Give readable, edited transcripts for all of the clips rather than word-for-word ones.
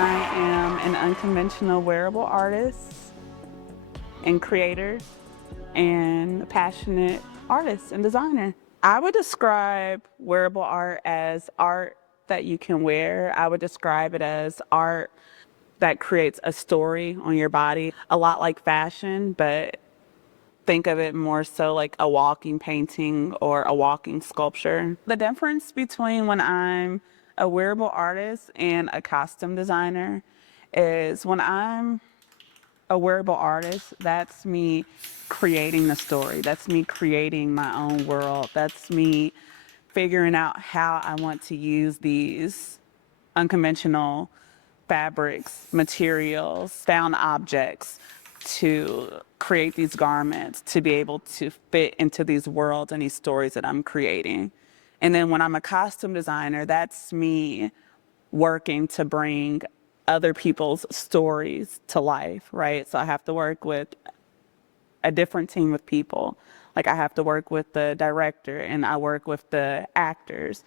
I am an unconventional wearable artist and creator and passionate artist and designer. I would describe wearable art as art that you can wear. I would describe it as art that creates a story on your body, a lot like fashion, but think of it more so like a walking painting or a walking sculpture. The difference between when I'm a wearable artist and a costume designer is when I'm a wearable artist, that's me creating the story. That's me creating my own world. That's me figuring out how I want to use these unconventional fabrics, materials, found objects to create these garments, to be able to fit into these worlds and these stories that I'm creating. And then when I'm a costume designer, that's me working to bring other people's stories to life, right? So I have to work with a different team of people. Like I have to work with the director and I work with the actors.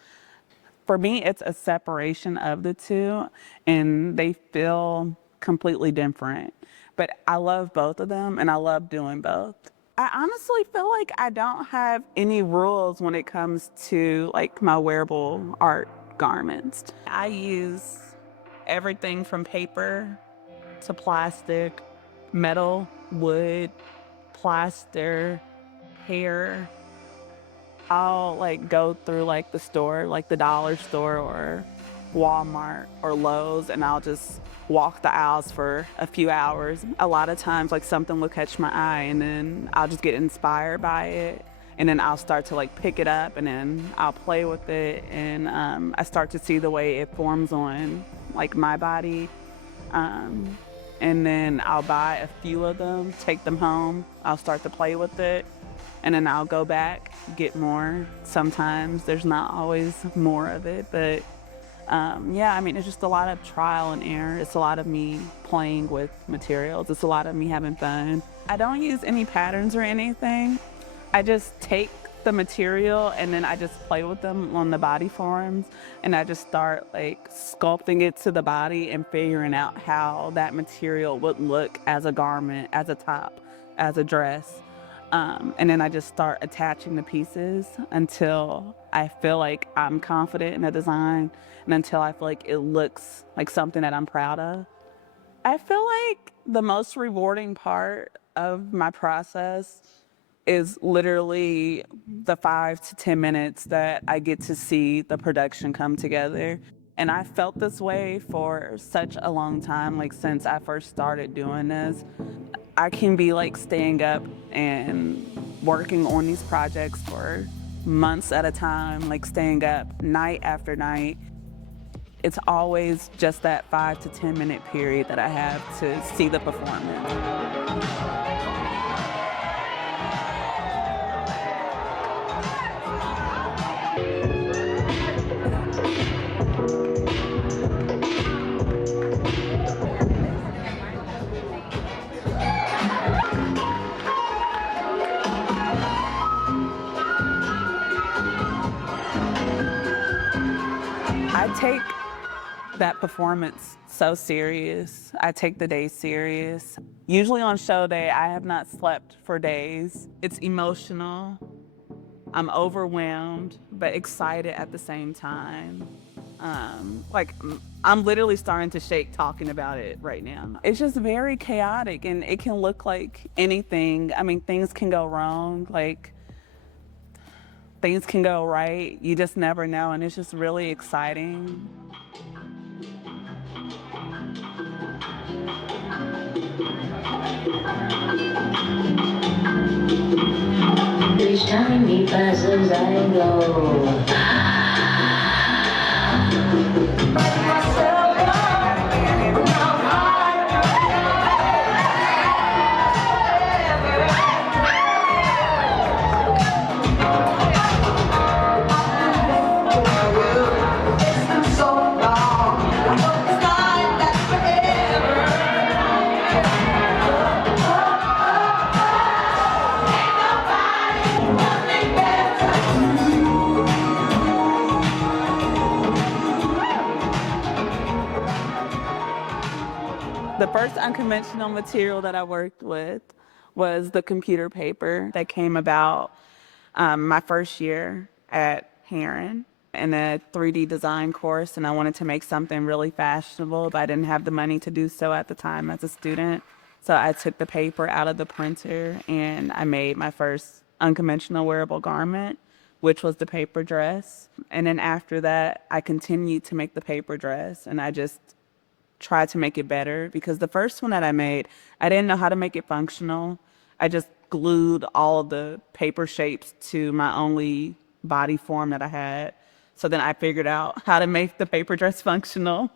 For me, it's a separation of the two and they feel completely different. But I love both of them and I love doing both. I honestly feel like I don't have any rules when it comes to like my wearable art garments. I use everything from paper to plastic, metal, wood, plaster, hair. I'll like go through like the store, like the dollar store or Walmart or Lowe's, and I'll just walk the aisles for a few hours. A lot of times like something will catch my eye and then I'll just get inspired by it. And then I'll start to like pick it up and then I'll play with it and I start to see the way it forms on like my body. And then I'll buy a few of them, take them home. I'll start to play with it and then I'll go back, get more. Sometimes there's not always more of it, but yeah, I mean, it's just a lot of trial and error. It's a lot of me playing with materials. It's a lot of me having fun. I don't use any patterns or anything. I just take the material and then I just play with them on the body forms and I just start like sculpting it to the body and figuring out how that material would look as a garment, as a top, as a dress. And then I just start attaching the pieces until I feel like I'm confident in the design and until I feel like it looks like something that I'm proud of. I feel like the most rewarding part of my process is literally the 5 to 10 minutes that I get to see the production come together. And I felt this way for such a long time, like since I first started doing this. I can be like staying up and working on these projects for months at a time, like staying up night after night. It's always just that 5 to 10 minute period that I have to see the performance. I take that performance so serious. I take the day serious. Usually on show day, I have not slept for days. It's emotional. I'm overwhelmed, but excited at the same time. I'm literally starting to shake talking about it right now. It's just very chaotic and it can look like anything. I mean, things can go wrong. Like, things can go right. You just never know, and it's just really exciting. Each time he passes, I go. The first unconventional material that I worked with was the computer paper that came about my first year at Heron in a 3D design course, and I wanted to make something really fashionable, but I didn't have the money to do so at the time as a student. So I took the paper out of the printer and I made my first unconventional wearable garment, which was the paper dress. And then after that, I continued to make the paper dress, and I just tried to make it better because the first one that I made, I didn't know how to make it functional. I just glued all of the paper shapes to my only body form that I had. So then I figured out how to make the paper dress functional.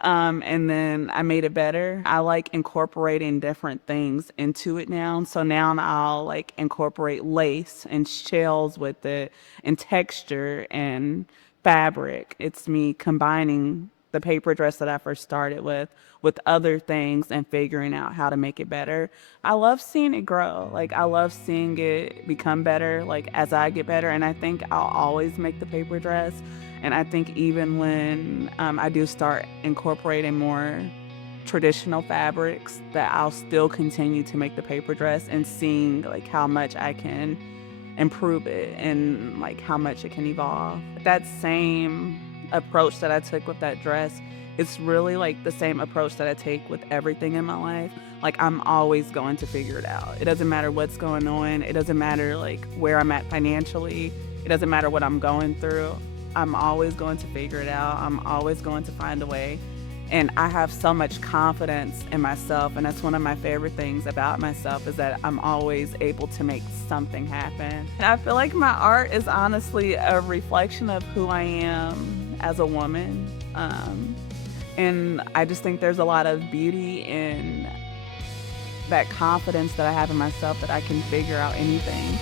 And then I made it better. I like incorporating different things into it now. So now I'll like incorporate lace and shells with it and texture and fabric. It's me combining the paper dress that I first started with other things and figuring out how to make it better. I love seeing it grow. Like I love seeing it become better like as I get better, and I think I'll always make the paper dress. And I think even when I do start incorporating more traditional fabrics, that I'll still continue to make the paper dress and seeing like how much I can improve it and like how much it can evolve. That same approach that I took with that dress, it's really like the same approach that I take with everything in my life. Like I'm always going to figure it out. It doesn't matter what's going on. It doesn't matter like where I'm at financially. It doesn't matter what I'm going through. I'm always going to figure it out. I'm always going to find a way. And I have so much confidence in myself. And that's one of my favorite things about myself is that I'm always able to make something happen. And I feel like my art is honestly a reflection of who I am as a woman. And I just think there's a lot of beauty in that confidence that I have in myself that I can figure out anything.